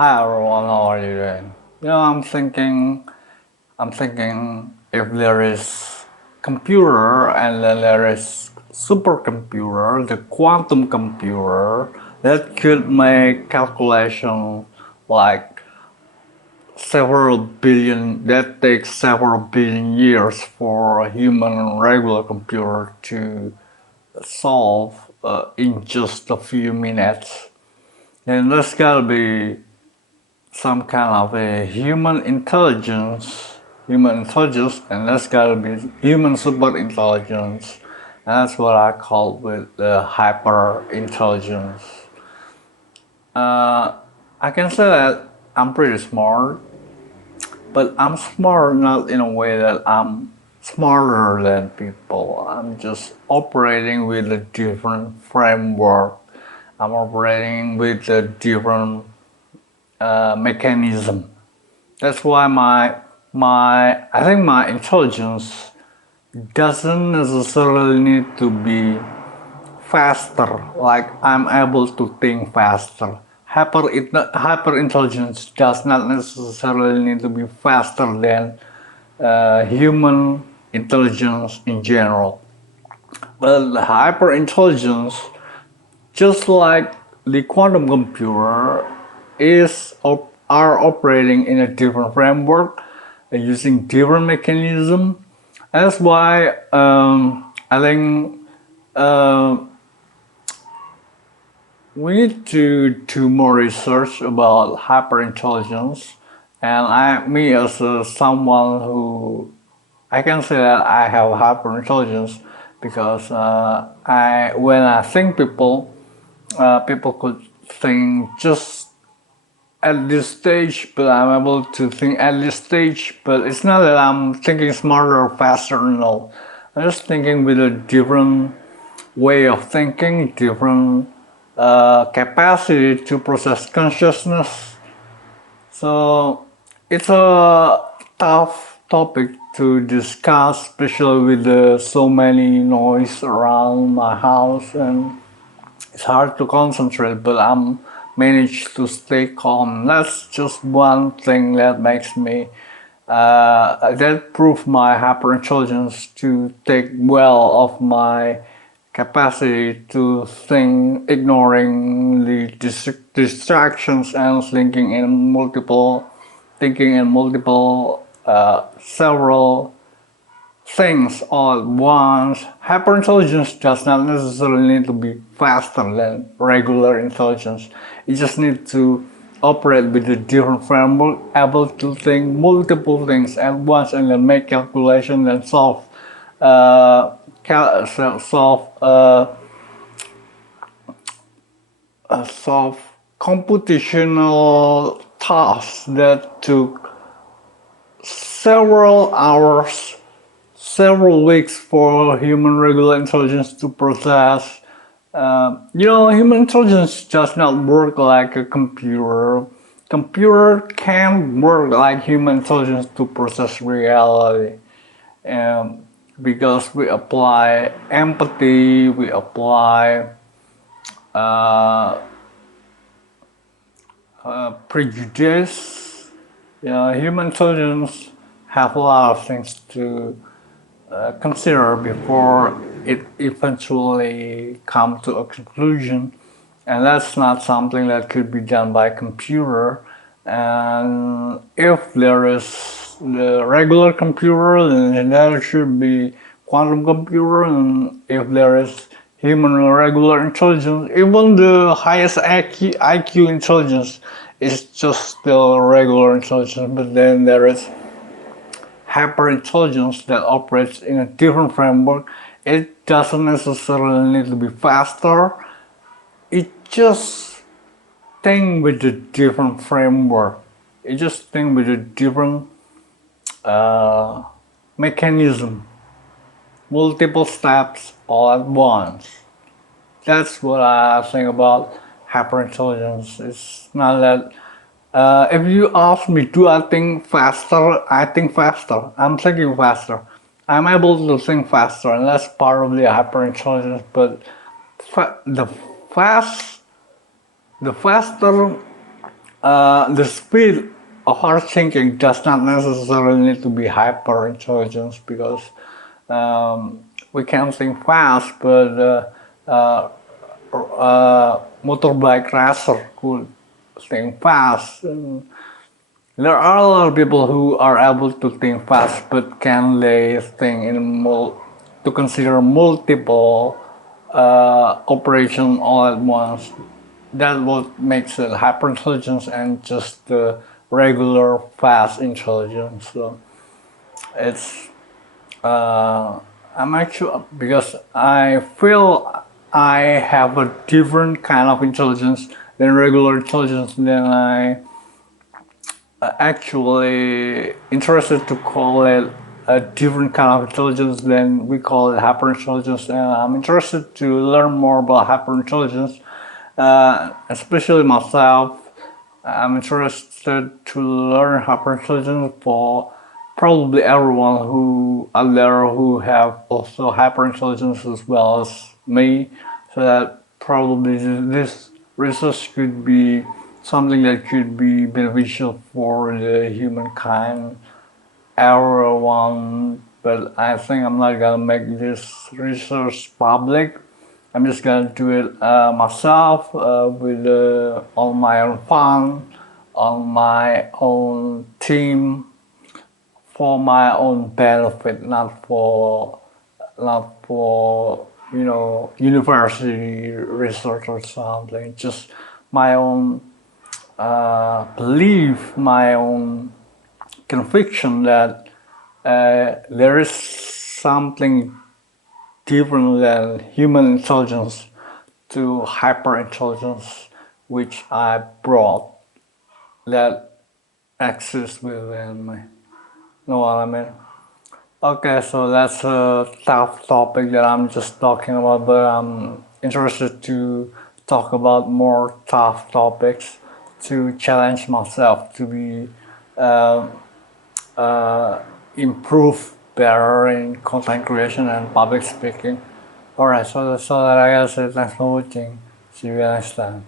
Hi everyone, how are you doing? I'm thinking if there is computer and then there is supercomputer, the quantum computer that could make calculation like that takes several billion years for a human regular computer to solve in just a few minutes. Then that's gotta be some kind of a human intelligence, and that's gotta be human super intelligence. And that's what I call with the hyper intelligence. Uh, I can say that I'm pretty smart, but I'm smart not in a way that I'm smarter than people. I'm just operating with a different framework. I'm operating with a different mechanism. That's why I think my intelligence doesn't necessarily need to be faster. Like I'm able to think faster. Hyper intelligence does not necessarily need to be faster than human intelligence in general. But hyper intelligence, just like the quantum computer, are operating in a different framework using different mechanism. That's why I think uh, we need to do more research about hyperintelligence. And me as someone who I can say that I have hyperintelligence because when I think people could think just at this stage, but I'm able to think at this stage. But it's not that I'm thinking smarter or faster, no. I'm just thinking with a different way of thinking, different capacity to process consciousness. So it's a tough topic to discuss, especially with so many noise around my house, and it's hard to concentrate, but I'm managed to stay calm. That's just one thing that makes me that proves my hyperintelligence to take well of my capacity to think, ignoring the distractions and thinking in multiple several things all at once. Hyperintelligence does not necessarily need to be faster than regular intelligence. You just need to operate with a different framework, able to think multiple things at once and then make calculations and uh, solve solve computational tasks that took several hours, several weeks for human regular intelligence to process. Human intelligence does not work like a computer. Computer can work like human intelligence to process reality. Um, because we apply empathy, we apply uh, prejudice. Human intelligence have a lot of things to consider before it eventually come to a conclusion, and that's not something that could be done by computer. And if there is the regular computer, then there should be quantum computer, and if there is human regular intelligence, even the highest IQ intelligence is just still regular intelligence. But then there is hyperintelligence that operates in a different framework. It doesn't necessarily need to be faster. It just think with a different framework. It just think with a different uh, mechanism, multiple steps all at once. That's what I think about hyperintelligence. It's not that if you ask me, do I think faster? I think faster. I'm thinking faster. I'm able to think faster, and that's part of the hyperintelligence. But fa- the fast, the faster The speed of our thinking does not necessarily need to be hyper intelligence because we can think fast, but motorbike racer could think fast. And there are a lot of people who are able to think fast, but can they think to consider multiple operation all at once? That's what makes it hyperintelligence and just the regular fast intelligence. So it's I'm actually because I feel I have a different kind of intelligence than regular intelligence. Then I actually interested to call it a different kind of intelligence than we call it hyperintelligence, and I'm interested to learn more about hyperintelligence, especially myself. I'm interested to learn hyperintelligence for probably everyone who out there who have also hyperintelligence as well as me, so that probably this research could be something that could be beneficial for the humankind, everyone. But I think I'm not gonna make this research public. I'm just gonna do it myself with on my own fun, on my own team, for my own benefit, not for university research or something. Just my own belief, my own conviction that there is something different than human intelligence to hyperintelligence, which I brought that exists within me. Know what I mean? Okay, so that's a tough topic that I'm just talking about, but I'm interested to talk about more tough topics to challenge myself to be uh, improve better in content creation and public speaking. Alright, so that I gotta say thanks for watching. See you next time.